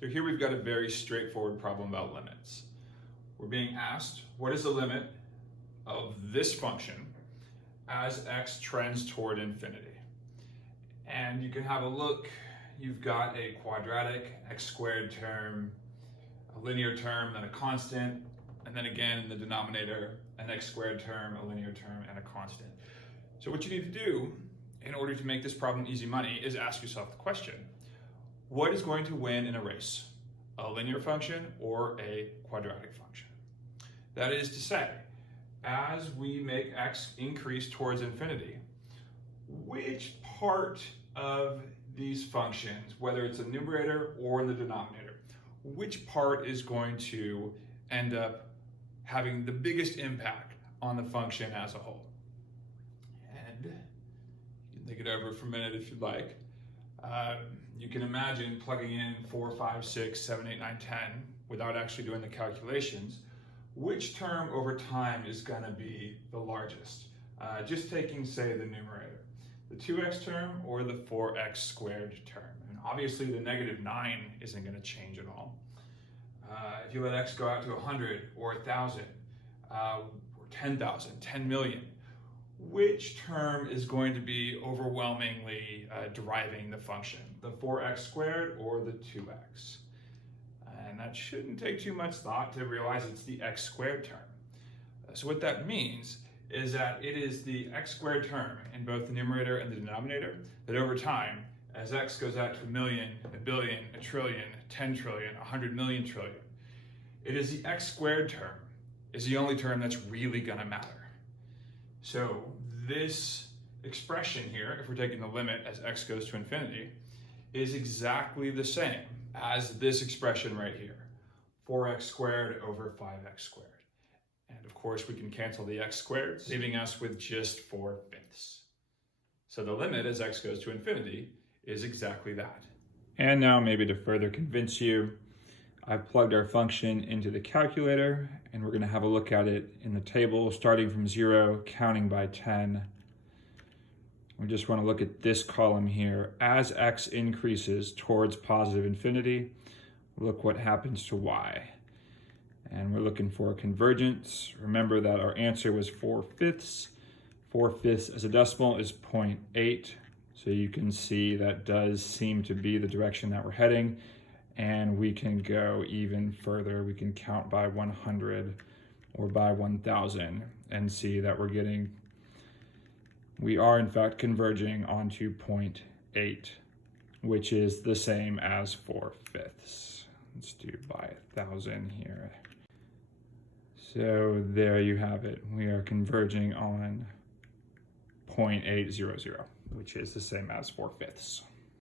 So here we've got a very straightforward problem about limits. We're being asked, what is the limit of this function as x trends toward infinity? And you can have a look. You've got a quadratic x squared term, a linear term, then a constant, and then again in the denominator, an x squared term, a linear term, and a constant. So what you need to do in order to make this problem easy money is ask yourself the question, what is going to win in a race? A linear function or a quadratic function? That is to say, as we make x increase towards infinity, which part of these functions, whether it's a numerator or in the denominator, which part is going to end up having the biggest impact on the function as a whole? And you can think it over for a minute if you'd like. You can imagine plugging in 4, 5, 6, 7, 8, 9, 10 without actually doing the calculations. Which term over time is going to be the largest? Just taking, say, the numerator. The 2x term or the 4x squared term. And obviously the negative 9 isn't going to change at all. If you let x go out to 100 or 1,000 or 10,000, 10 million, which term is going to be overwhelmingly deriving the function? The 4x squared or the 2x? And that shouldn't take too much thought to realize it's the x squared term. So what that means is that it is the x squared term in both the numerator and the denominator that over time, as x goes out to a million, a billion, a trillion, 10 trillion, 100 million trillion, it is the x squared term is the only term that's really going to matter. So this expression here, if we're taking the limit as x goes to infinity, is exactly the same as this expression right here, 4x squared over 5x squared. And of course we can cancel the x squared, leaving us with just 4/5. So the limit as x goes to infinity is exactly that. And now maybe to further convince you, I've plugged our function into the calculator and we're going to have a look at it in the table starting from 0, counting by 10. We just want to look at this column here. As x increases towards positive infinity, look what happens to y. And we're looking for convergence. Remember that our answer was 4/5. 4/5 as a decimal is 0.8. So you can see that does seem to be the direction that we're heading. And we can go even further. We can count by 100 or by 1,000 and see that we are in fact converging onto 0.8, which is the same as 4/5. Let's do by 1,000 here. So there you have it. We are converging on 0.800, which is the same as 4/5.